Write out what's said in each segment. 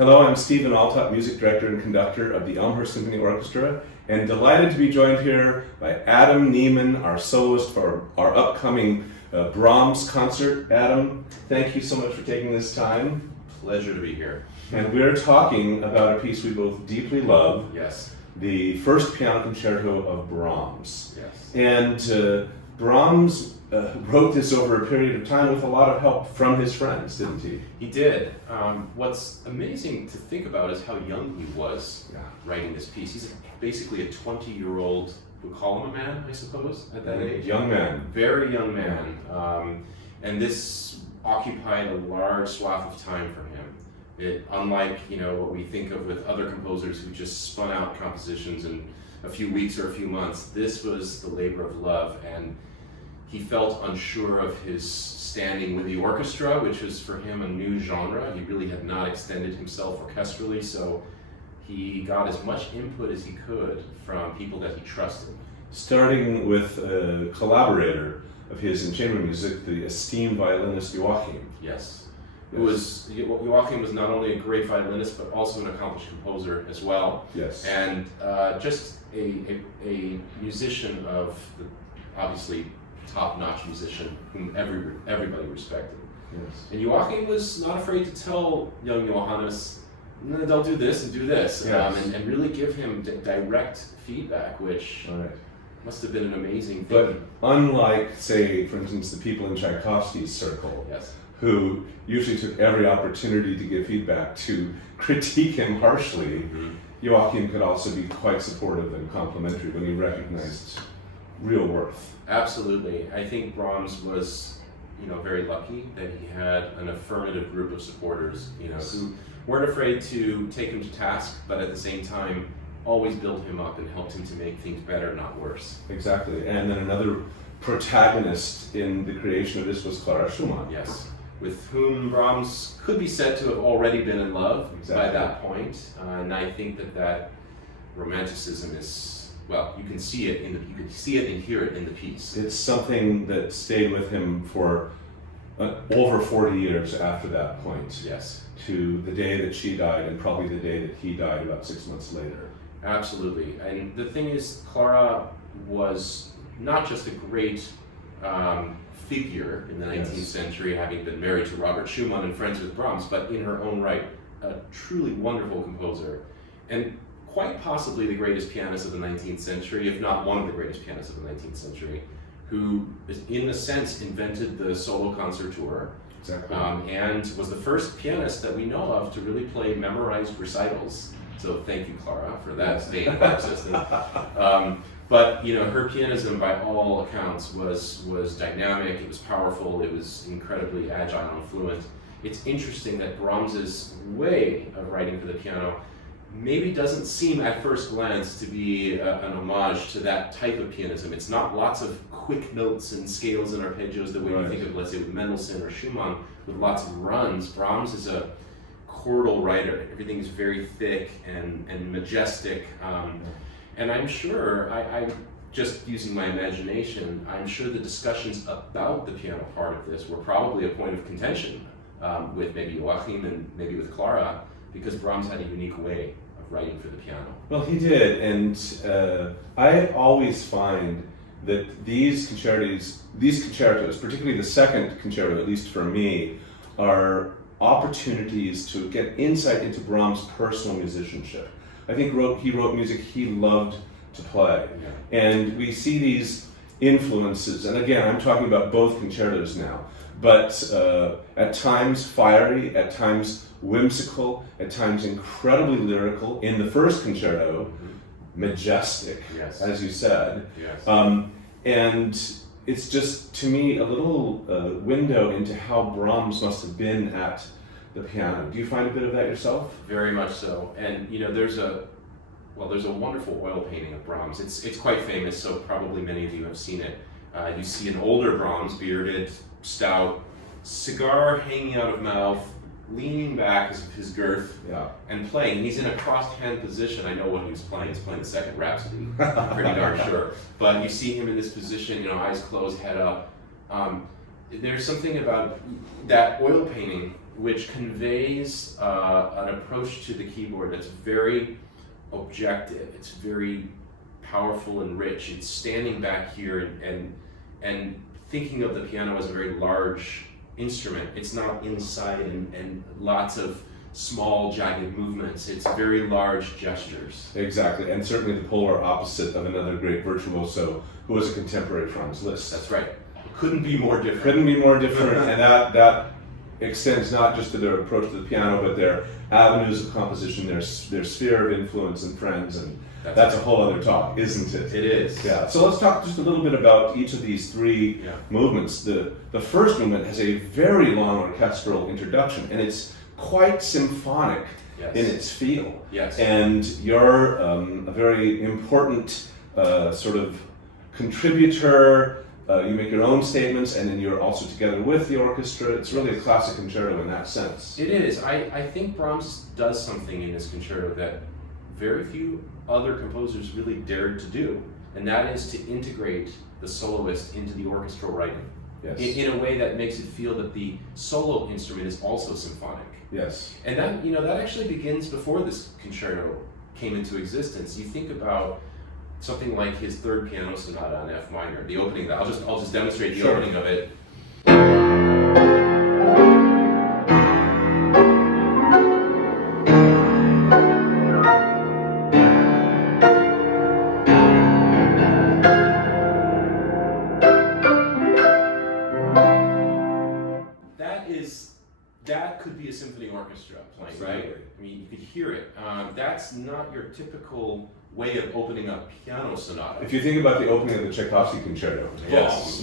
Hello, I'm Stephen Alltop, music director and conductor of the Elmhurst Symphony Orchestra, and delighted to be joined here by Adam Neiman, our soloist for our upcoming Brahms concert. Adam, thank you so much for taking this time. Pleasure to be here. And we're talking about a piece we both deeply love. Yes. The first piano concerto of Brahms. Yes. And Brahms wrote this over a period of time with a lot of help from his friends, didn't he? He did. What's amazing to think about is how young he was writing this piece. He's basically a 20-year-old, we call him a man, I suppose, at that age. Young man. Very young man. And this occupied a large swath of time for him. Unlike what we think of with other composers who just spun out compositions in a few weeks or a few months, this was the labor of love, and he felt unsure of his standing with the orchestra, which was for him a new genre. He really had not extended himself orchestrally, so he got as much input as he could from people that he trusted. Starting with a collaborator of his in chamber music, the esteemed violinist Joachim. Yes. Joachim was not only a great violinist, but also an accomplished composer as well. Yes. And just a musician of the, obviously, top-notch musician whom everybody respected. Yes. And Joachim was not afraid to tell young Johannes, no, don't do this and do this, yes. and really give him direct feedback, which must have been an amazing thing. But unlike, say, for instance, the people in Tchaikovsky's circle, yes. who usually took every opportunity to give feedback to critique him harshly, Joachim could also be quite supportive and complimentary when he recognized real worth. Absolutely. I think Brahms was, very lucky that he had an affirmative group of supporters, who weren't afraid to take him to task, but at the same time always built him up and helped him to make things better, not worse. Exactly. And then another protagonist in the creation of this was Clara Schumann. Yes. With whom Brahms could be said to have already been in love by that point. And I think that romanticism is, well, you can see it and hear it in the piece. It's something that stayed with him for over 40 years after that point. Yes. To the day that she died, and probably the day that he died about 6 months later. Absolutely. And the thing is, Clara was not just a great figure in the 19th century, having been married to Robert Schumann and friends with Brahms, but in her own right, a truly wonderful composer, and quite possibly the greatest pianist of the 19th century, if not one of the greatest pianists of the 19th century, who, in a sense, invented the solo concertour. Exactly. And was the first pianist that we know of to really play memorized recitals. So thank you, Clara, for that state of our existence. But her pianism, by all accounts, was dynamic. It was powerful. It was incredibly agile and fluent. It's interesting that Brahms's way of writing for the piano maybe doesn't seem at first glance to be an homage to that type of pianism. It's not lots of quick notes and scales and arpeggios the way we think of, let's say, with Mendelssohn or Schumann, with lots of runs. Brahms is a chordal writer. Everything is very thick and majestic. And I'm sure, I'm just using my imagination, I'm sure the discussions about the piano part of this were probably a point of contention with maybe Joachim and maybe with Clara, because Brahms had a unique way of writing for the piano. Well, he did, and I always find that these concertos, particularly the second concerto, at least for me, are opportunities to get insight into Brahms' personal musicianship. I think he wrote music he loved to play. Yeah. And we see these influences, and again, I'm talking about both concertos now, but at times fiery, at times whimsical, at times incredibly lyrical. In the first concerto, majestic, as you said. Yes. And it's just, to me, a little window into how Brahms must have been at the piano. Do you find a bit of that yourself? Very much so. And there's a wonderful oil painting of Brahms. It's quite famous, so probably many of you have seen it. You see an older Brahms, bearded, stout, cigar hanging out of mouth, leaning back as of his girth, and playing. He's in a crossed hand position. I know what he was playing. He's playing the Second Rhapsody, I'm pretty darn sure. But you see him in this position, eyes closed, head up. There's something about that oil painting which conveys an approach to the keyboard that's very objective. It's very powerful and rich. It's standing back here and thinking of the piano as a very large instrument. It's not inside and lots of small jagged movements. It's very large gestures. Exactly, and certainly the polar opposite of another great virtuoso who was a contemporary Franz Liszt. That's right. Couldn't be more different. Couldn't be more different, and that extends not just to their approach to the piano, but their avenues of composition, their sphere of influence and friends, and that's a whole other talk, isn't it? It is. Yeah. So let's talk just a little bit about each of these three movements. The first movement has a very long orchestral introduction, and it's quite symphonic in its feel. Yes. And you're a very important sort of contributor. You make your own statements, and then you're also together with the orchestra. It's really a classic concerto in that sense. It is. I think Brahms does something in this concerto that very few other composers really dared to do, and that is to integrate the soloist into the orchestral writing. Yes. In a way that makes it feel that the solo instrument is also symphonic. Yes. And that actually begins before this concerto came into existence. You think about something like his third piano sonata in F minor, the opening. I'll just demonstrate the opening of it. That could be a symphony orchestra playing, Absolutely. right? I mean, you could hear it. That's not your typical way of opening a piano sonata. If you think about the opening of the Tchaikovsky concerto. Yes.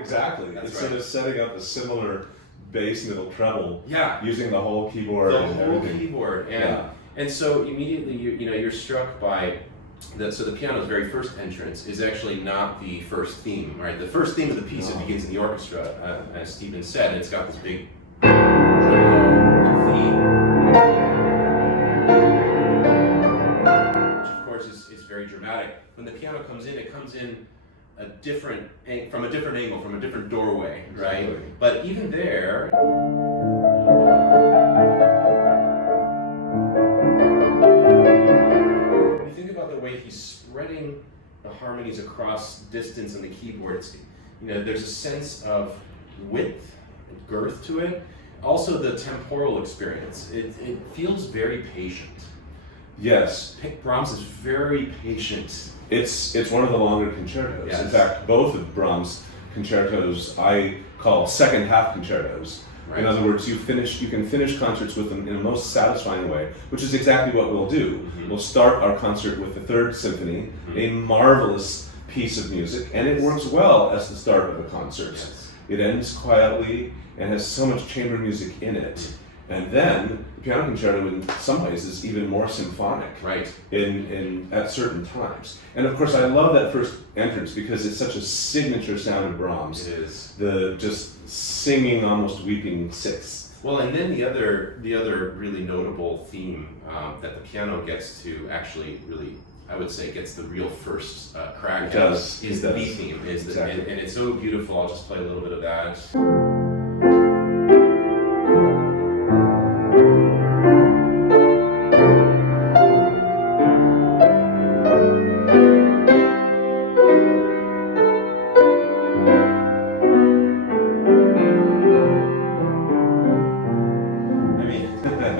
Exactly. That's it's right. sort of setting up a similar bass, middle, treble. Yeah. Using the whole keyboard. The and whole everything. keyboard. Yeah. And so immediately you're struck by the piano's very first entrance is actually not the first theme, right? The first theme of the piece, it begins in the orchestra, as Stephen said, and it's got this big theme, which of course is very dramatic. When the piano comes in, it comes in from a different angle, from a different doorway, right? Exactly. But even there, he's spreading the harmonies across distance on the keyboard. It's, there's a sense of width and girth to it. Also the temporal experience. It feels very patient. Yes. Brahms is very patient. It's one of the longer concertos. Yes. In fact, both of Brahms' concertos I call second half concertos. Right. In other words, you can finish concerts with them in a most satisfying way, which is exactly what we'll do. Mm-hmm. We'll start our concert with the Third Symphony, a marvelous piece of music, and it works well as the start of a concert. Yes. It ends quietly and has so much chamber music in it. And then the piano concerto, in some ways, is even more symphonic. Right. In at certain times. And of course, I love that first entrance because it's such a signature sound of Brahms. It is. The just singing, almost weeping sixth. Well, and then the other really notable theme that the piano gets to actually really, I would say, gets the real first crack at is the B theme. Exactly. And it's so beautiful. I'll just play a little bit of that.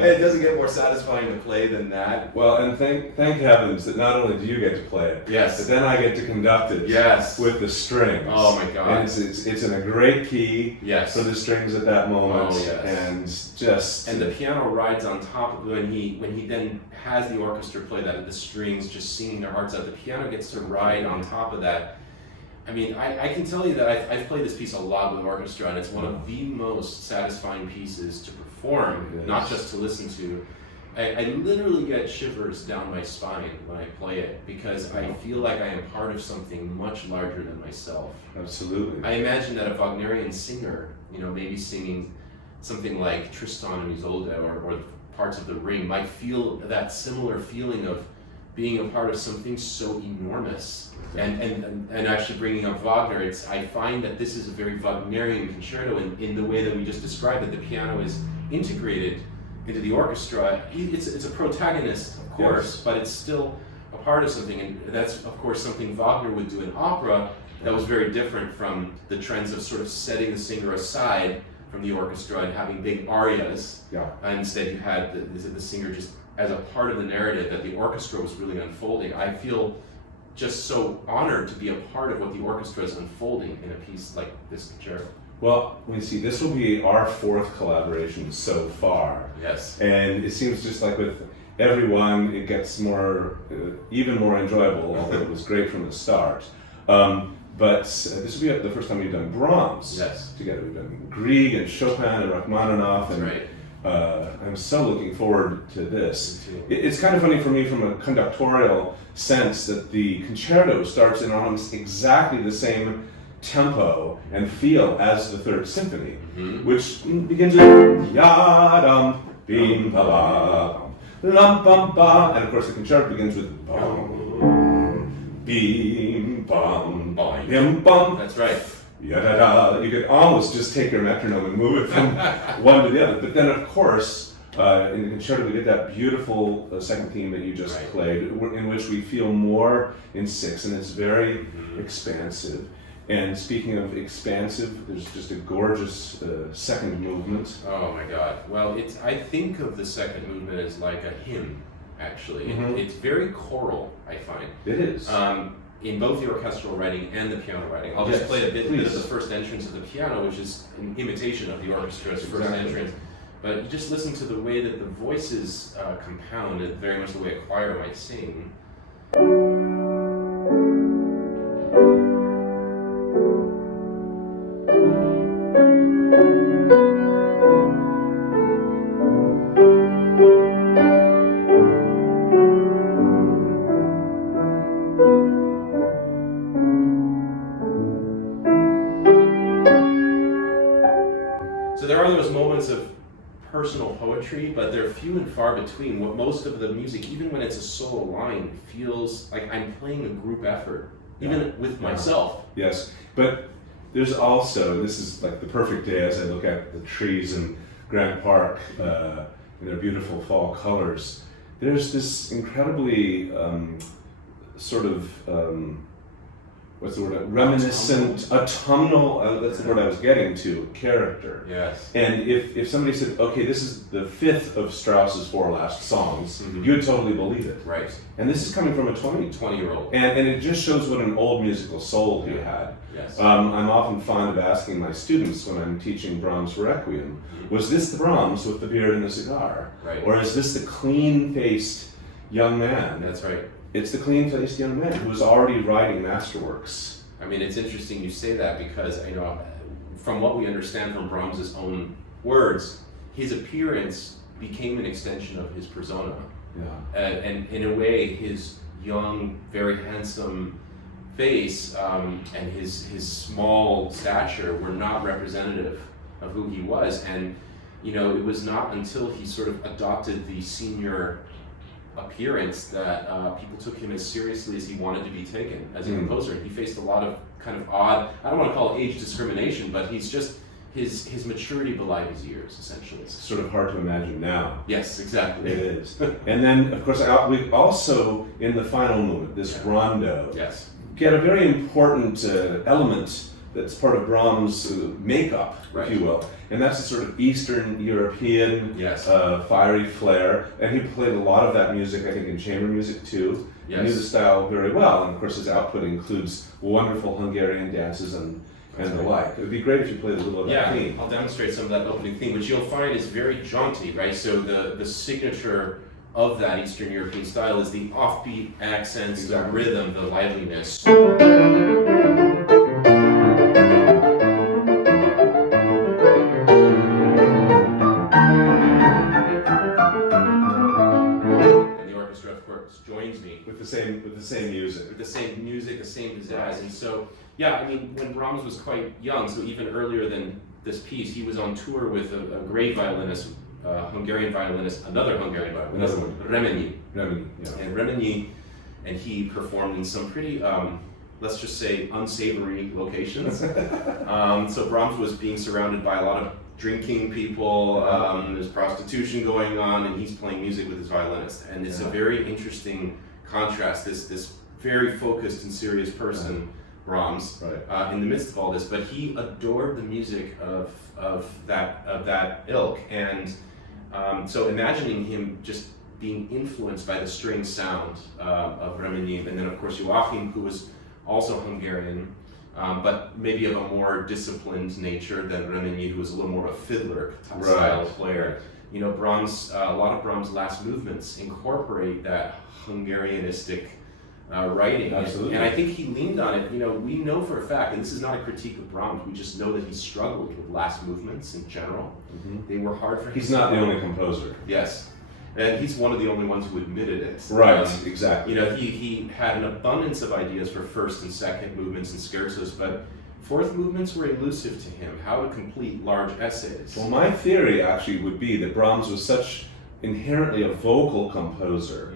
It doesn't get more satisfying to play than that. Well, and thank heavens that not only do you get to play it, yes, but then I get to conduct it, yes, with the strings. Oh my God! And it's in a great key, yes, for the strings at that moment. Oh yes. And the piano rides on top of when he then has the orchestra play that, the strings just singing their hearts out. The piano gets to ride on top of that. I mean, I can tell you that I've played this piece a lot with orchestra, and it's one of the most satisfying pieces to perform, not just to listen to. I literally get shivers down my spine when I play it because I feel like I am part of something much larger than myself. Absolutely. I imagine that a Wagnerian singer, maybe singing something like Tristan and Isolde or parts of the Ring, might feel that similar feeling of being a part of something so enormous And actually bringing up Wagner, I find that this is a very Wagnerian concerto in the way that we just described it. The piano is integrated into the orchestra. It's a protagonist, of course, Yes. but it's still a part of something, and that's of course something Wagner would do in opera that was very different from the trends of sort of setting the singer aside from the orchestra and having big arias. Yeah. And instead you had the singer just as a part of the narrative that the orchestra was really unfolding. I feel just so honored to be a part of what the orchestra is unfolding in a piece like this concerto. Well, we see this will be our 4th collaboration so far. Yes. And it seems just like with everyone, it gets more, even more enjoyable, although it was great from the start. But this will be the first time we've done Brahms together. We've done Grieg and Chopin and Rachmaninoff. And, Right. I'm so looking forward to this. Me too. It's kind of funny for me from a conductorial sense that the concerto starts in almost exactly the same tempo and feel as the 3rd Symphony, which begins with ya-dum, bim ba ba, lam bum ba, and of course the concerto begins with bum, bim bum, bim bum. That's right. Ya-da-da. You could almost just take your metronome and move it from one to the other. But then, of course, in the concerto, we get that beautiful second theme that you just played, in which we feel more in 6, and it's very expansive. And speaking of expansive, there's just a gorgeous second movement. Oh my God. Well, I think of the second movement as like a hymn, actually. It's very choral, I find. It is. In both the orchestral writing and the piano writing. I'll just play a bit of the first entrance of the piano, which is an imitation of the orchestra's first entrance. But you just listen to the way that the voices compound, and very much the way a choir might sing. So there are those moments of personal poetry, but they're few and far between. What most of the music, even when it's a solo line, feels like I'm playing a group effort, even with myself. Yes, but there's also, this is like the perfect day as I look at the trees in Grant Park in their beautiful fall colors. There's this incredibly sort of, what's the word? Reminiscent, autumnal, that's the word I was getting to, character. Yes. And if somebody said, okay, this is the 5th of Strauss's 4 last songs, you would totally believe it. Right. And this is coming from a 20-year-old. And it just shows what an old musical soul he had. Yes. I'm often fond of asking my students when I'm teaching Brahms Requiem, was this the Brahms with the beard and the cigar? Right. Or is this the clean-faced young man? That's right. It's the clean-faced young man who was already writing masterworks. I mean, it's interesting you say that because, from what we understand from Brahms' own words, his appearance became an extension of his persona. Yeah. And in a way, his young, very handsome face and his small stature were not representative of who he was. And, it was not until he sort of adopted the senior appearance that people took him as seriously as he wanted to be taken as a composer. He faced a lot of kind of odd, I don't want to call it age discrimination, but he's just, his maturity belied his years, essentially. It's sort of hard to imagine now. Yes, exactly. It is. And then, of course, we also, in the final movement, this rondo, get a very important element that's part of Brahms' makeup, if you will. And that's a sort of Eastern European fiery flair. And he played a lot of that music, I think, in chamber music too. He knew the style very well. And of course, his output includes wonderful Hungarian dances and the like. It would be great if you played a little of that theme. I'll demonstrate some of that opening theme, which you'll find is very jaunty, right? So the signature of that Eastern European style is the offbeat accents, the rhythm, the liveliness. Joins me with the same music, the same pizzazz, and so when Brahms was quite young, so even earlier than this piece, he was on tour with a great violinist, Hungarian violinist, another Hungarian violinist, Reményi, and he performed in some pretty let's just say, unsavory locations. So Brahms was being surrounded by a lot of drinking people, there's prostitution going on, and he's playing music with his violinist. And it's a very interesting contrast, this very focused and serious person, Brahms, in the midst of all this, but he adored the music of that ilk. And so imagining him just being influenced by the string sound of Remenyi, and then of course Joachim, who was also Hungarian, but maybe of a more disciplined nature than Remenyi, who was a little more of a fiddler style player. You know, Brahms, a lot of Brahms' last movements incorporate that Hungarianistic writing. Absolutely. And I think he leaned on it. You know, we know for a fact, and this is not a critique of Brahms, we just know that he struggled with last movements in general. They were hard for him. He's not the only composer. Yes. And he's one of the only ones who admitted it. Right, exactly. You know, he had an abundance of ideas for first and second movements and scherzos, but fourth movements were elusive to him, how to complete large essays. Well, my theory actually would be that Brahms was such inherently a vocal composer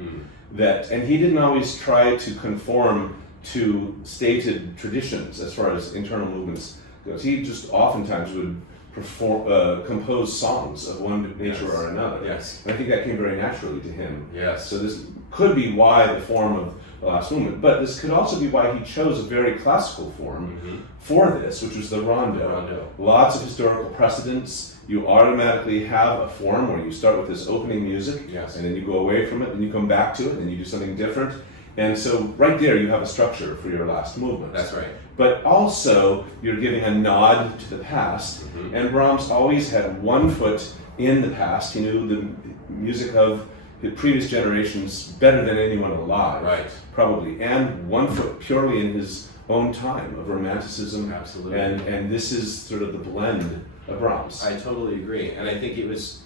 that, and he didn't always try to conform to stated traditions as far as internal movements goes. He just oftentimes would compose songs of one nature or another. Yes. And I think that came very naturally to him. Yes. So this could be why the form of the last movement, but this could also be why he chose a very classical form for this, which was the rondo. Lots of historical precedents. You automatically have a form where you start with this opening music, and then you go away from it, and you come back to it, and you do something different. And so right there you have a structure for your last movement. That's right. But also you're giving a nod to the past, and Brahms always had one foot in the past. He knew the music of the previous generations better than anyone alive, probably, and one foot purely in his own time of romanticism. Absolutely. And this is sort of the blend of Brahms. I totally agree, and I think it was,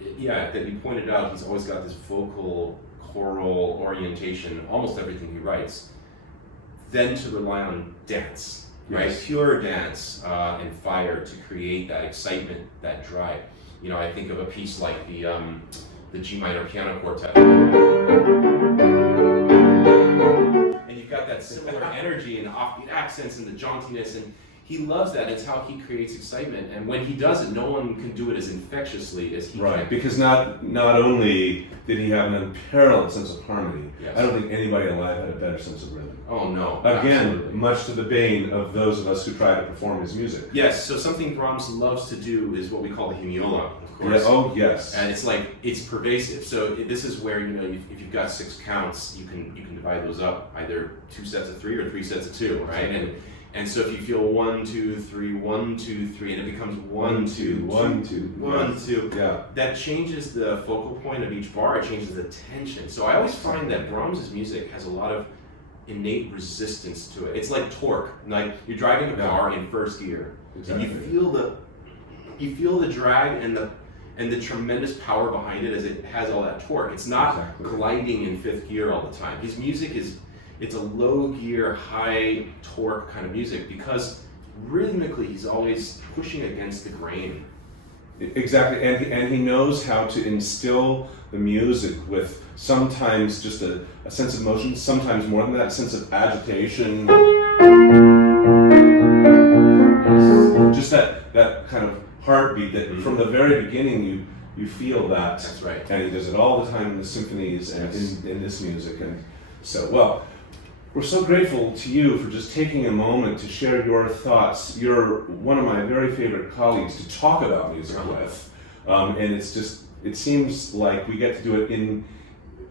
that you pointed out, he's always got this vocal, choral orientation, almost everything he writes. Then to rely on dance, right? Pure dance and fire to create that excitement, that drive. You know, I think of a piece like the G minor piano quartet. And you've got that similar energy and offbeat accents and the jauntiness, and he loves that. It's how he creates excitement, and when he does it, no one can do it as infectiously as he can. Because not only did he have an unparalleled sense of harmony, I don't think anybody alive had a better sense of rhythm. Oh no. Again, absolutely. Much to the bane of those of us who try to perform his music. Yes, so something Brahms loves to do is what we call the hemiola, of course. Oh yes. And it's like, it's pervasive. So this is where, you know, if you've got 6 counts, you can divide those up, either 2 sets of 3 or 3 sets of 2, right? And so if you feel 1, 2, 3, 1, 2, 3, and it becomes 1, 2, 1, 2, 1, 2. Yeah. That changes the focal point of each bar. It changes the tension. So I always find that Brahms' music has a lot of innate resistance to it. It's like torque. Like you're driving a car in first gear, and you feel the drag and the tremendous power behind it as it has all that torque. It's not gliding in 5th gear all the time. His music it's a low gear, high torque kind of music because rhythmically he's always pushing against the grain. Exactly, and he knows how to instill the music with sometimes just a sense of motion, sometimes more than that, a sense of agitation. Just that kind of heartbeat that from the very beginning you feel that. That's right. And he does it all the time in the symphonies and in this music. And so, well, we're so grateful to you for just taking a moment to share your thoughts. You're one of my very favorite colleagues to talk about music with. And it seems like we get to do it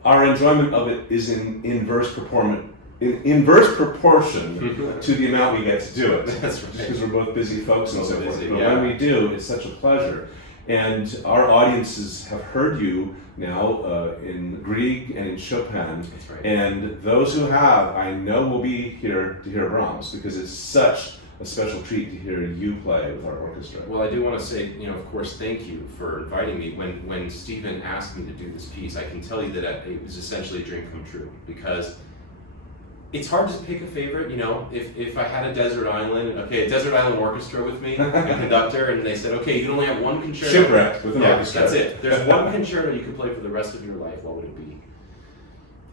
our enjoyment of it is in inverse proportion to the amount we get to do it. That's right. Because we're both busy folks and so forth. Busy, But when we do, it's such a pleasure. And our audiences have heard you now in Grieg and in Chopin. That's right. And those who have, I know will be here to hear Brahms because it's such a special treat to hear you play with our orchestra. Well, I do want to say, of course, thank you for inviting me. When Stephen asked me to do this piece, I can tell you that it was essentially a dream come true because it's hard to pick a favorite. If I had a desert island orchestra with me, a conductor, and they said, okay, you can only have one concerto. Shipwrecked with an orchestra. That's it. There's one concerto you can play for the rest of your life. What would it be?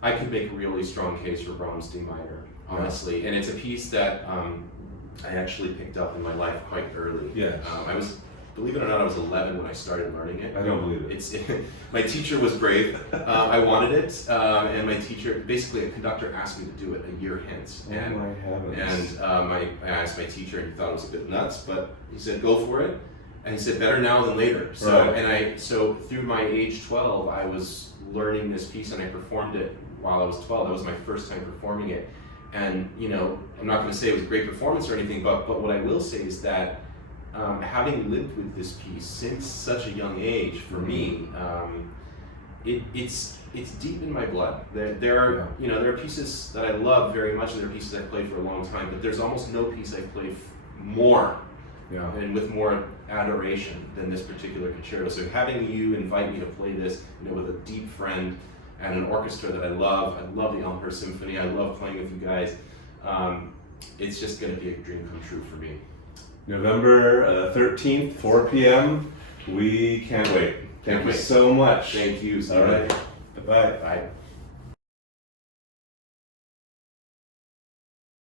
I could make a really strong case for Brahms D minor. honestly. And it's a piece that I actually picked up in my life quite early. Yes. Believe it or not, I was 11 when I started learning it. I don't believe it. My teacher was brave. I wanted it, and my teacher, basically a conductor asked me to do it a year hence. Oh my heavens. And I asked my teacher, and he thought it was a bit nuts, but he said, go for it. And he said, better now than later. So, Right. so through my age 12, I was learning this piece, and I performed it while I was 12. That was my first time performing it. And, you know, I'm not going to say it was a great performance or anything, but what I will say is that having lived with this piece since such a young age, for me, it's deep in my blood. There are you know, there are pieces that I love very much, and there are pieces I've played for a long time, but there's almost no piece I've played more and with more adoration than this particular concerto. So having you invite me to play this, you know, with a deep friend and an orchestra that I love the Elmhurst Symphony, I love playing with you guys. It's just going to be a dream come true for me. November 13th, 4 p.m. We can't wait. Thank you so much. Thank you. All right. Bye-bye. Bye.